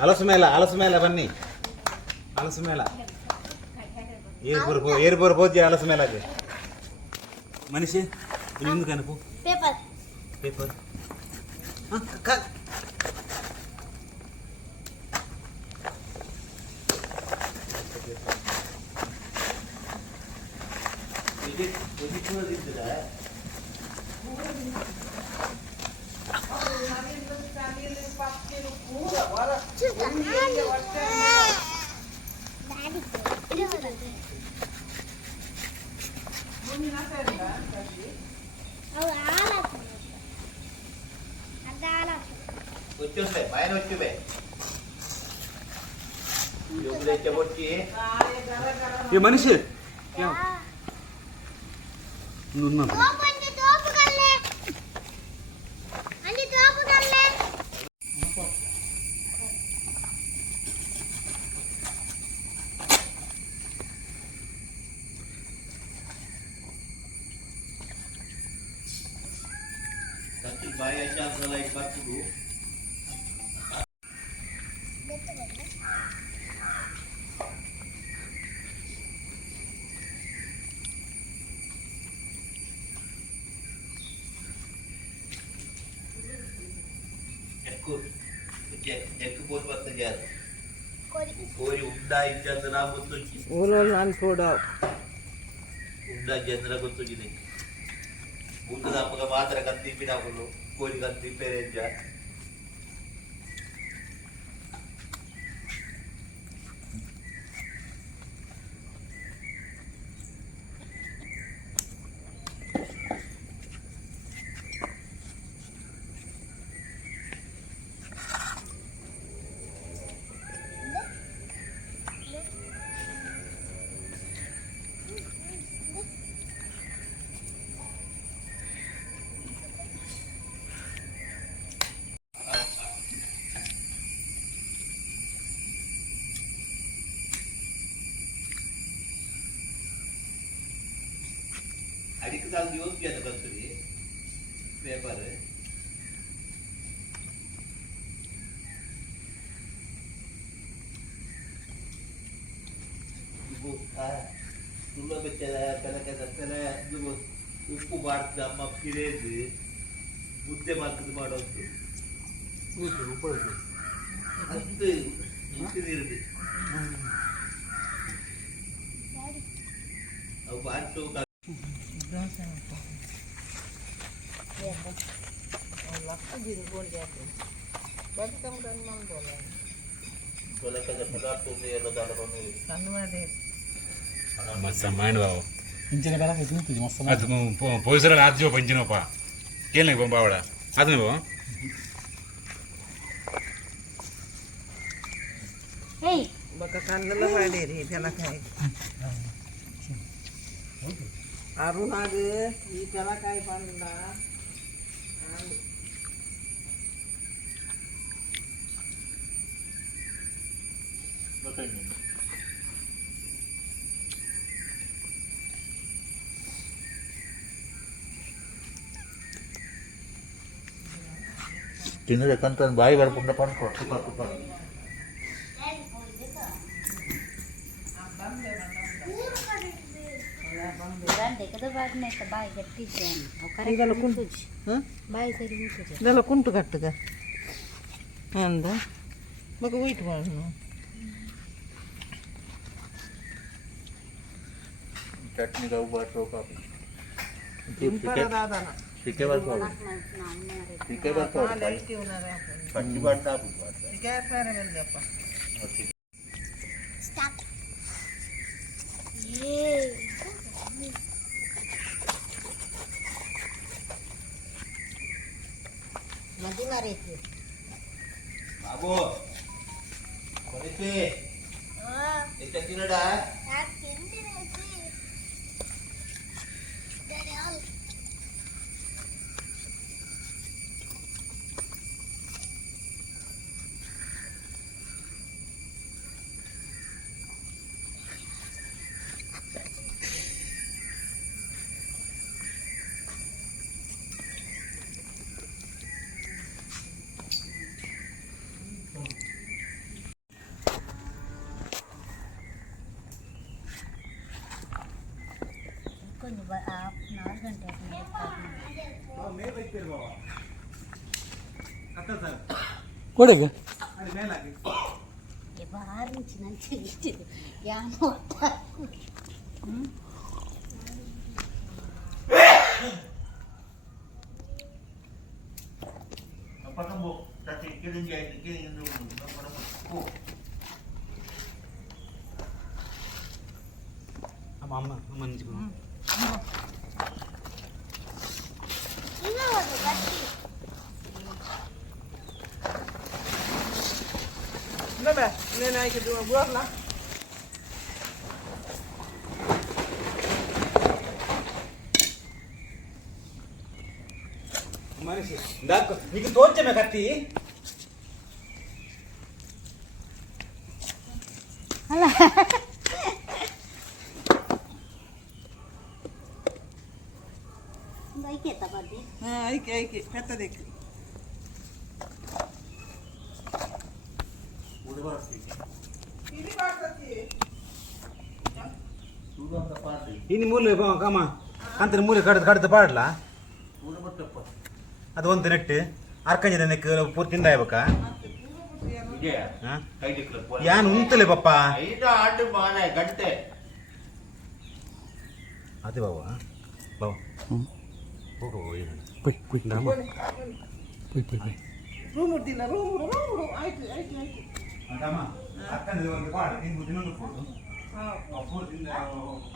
ಹಲಸು ಮೇಲೆ ಬನ್ನಿ. ಹಲಸು ಮೇಲ ಏರ್ಪುರ ಪೋಜಿ ಹಲಸು ಮೇಲಾಗೆ ಮನುಷ್ಯ ನಿಮ್ದು ಕನಪು ಪೇಪರ್ వచ్చే పైన వచ్చే ये मनुष्य क्या कोरी उड्डा इज्जतला ಗೊತ್ತುಂಟು ಓಲೋಲ್ ನಾನು ಕೂಡ ಉಡ್ಡಾ ಜನರ ಗೊತ್ತುಂಟು ಉದ್ದದ ಅಪ್ಪಗ ಮಾತ್ರ ಕತ್ತಿ ಬಿಡಾಕುಲು ಕೋರಿ ಕತ್ತಿ ಪೇರೆಜ್ಜ ಅಡಿಕದಾಲ್ ಯೋಗ್ಯ ಅಂತ ಬರ್ತದೆ ಪೇಪರ್ ತುಳ್ಳ ಬೆಚ್ಚದ ಕನಕದ ಉಪ್ಪು ಮಾಡ್ತದ ಅಮ್ಮ ಪಿರೇದು ಮುದ್ದೆ ಮಾಡ್ತದೆ ಮಾಡೋದು ಅದು ಇರುದು ಅವು ಬಾಟ್ಟು పోలీసులు ఆర్జీ పంచినప్ప కేళ్ళ బావడ అది నువ్వు ಕಣ್ಣೆಲ್ಲ ಮಾಡಿರಿ ತೆಲಕಾಯಿ ಅರುಣಾಗ ಈ ತೆಲಕಾಯಿ ಬಂದ ತಿನ್ನದೆ ಕಂತ ಬಾಯಿ ಬರ್ಕೊಂಡ ಪಂಡ್ಕೊ ತುಪ್ಪ ತುಪ್ಪ ಇದೆಲ್ಲ ಕುಂಟು ಕಟ್ಟುಗ ಅಂದ ಮಗ ವೈಟ್ ಮಾಡು ಚಟ್ನಿ ಗವು ಬಾಟೋ ಕಾಪಿ ಇಂಪರದಾದನ ಟಿಕೆ ಬರ್ತಾವ ಟಿಕೆ ಬರ್ತಾವ ಪಟ್ಟಿ ಬಾಟ ಟಿಕೆ ಬೇರೆ ಬಂದಪ್ಪ ಸ್ಟಾರ್ಟ್ ಮದಿ ಮಾರೈತಿ ಬಾಬು ಬರಿತಿ ಎಷ್ಟ ತಿನ್ನಡ ಗಂಟೆ ಕೊಡೆಗ ಬಾರಿ ನಂಚೆ ಇಷ್ಟಿದೆ ಯಾನು apa kamu tadi kirim jadi kirim dulu apa ಅಮ್ಮ ಅಮ್ಮ ಅಮ್ಮ ನಿಂತ್ಕೊ. Bebe, నేను అయితే బోర్లా ಮನಸ್ಸು ದಾಕು ನೀನು ತೋಚಮೆ ಕತ್ತಿ ಅಲ್ಲ ಐಕೆ ತಬರ್ದಿ ಐಕೆ ಐಕೆ ಪೆತ್ತದಕ್ಕೆ udah pasti ఇది ಮಾಡ್ತತಿ sudah tak pasti ಇನ್ನು ಮೂಲೆ ಕಾಮ ಕಂತಿನ ಮೂಲೆ ಕಡ್ದು ಪಾಡ್ಲಾ udah betul ಅದು ಒಂದು ನೆಟ್ಟು ಅರ್ಕಂಜದ ನೆಕ್ ಪೂರ್ತಿ ತಿಂದಾಯ್ಬೇಕಾ iya kayak di klub ಯಾನ್ ಉಂತಲೆ ಪಪ್ಪ itu ada mana gante ಅದೇ ಬಾವ ಬಾವ ಹೋಗೋ ಏನು ಪುಯ್ ಪುಯ್ ಪುಯ್ ಪುಯ್ ಪುಯ್ ರೂಮ್ ಉಡ್ದಿಲ್ಲ ರೂಮ್ ಆಯ್ತು ಆಯ್ತು ಆಯ್ತು ಅಮ್ಮ ಅಕ್ಕನ ಒಂದು ಪಾಡು ನಿಂದು ಇನ್ನೊಂದು ಕೊಡು ಹಾಂ ಪೂರ್ತಿ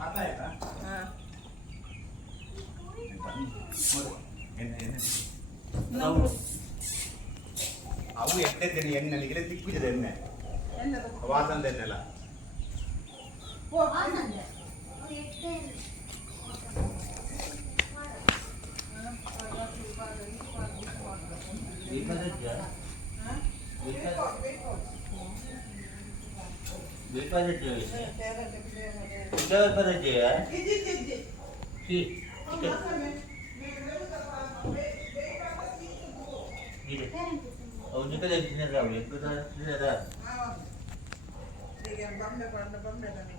ಅರ್ಥ ಆಯ್ತಾ ಹಾಂ ನಾವು ಅವು ಎಣ್ಣೆ ಎಣ್ಣೆ ನಿಗಲೆ ತಿಕ್ಕಿದೆ ಎಣ್ಣೆ ಎಲ್ಲದ ವಾಸನದ ಎಣ್ಣೆಲ್ಲ Bisa saja. Bisa saja. Bisa saja ya. Si, ikat. Gini. Oh, ini kan dari sini ada, itu dari sini ada. ಈಗ ಬಂದೆ ಬಂದೆ ಬಂದೆ ನನಗೆ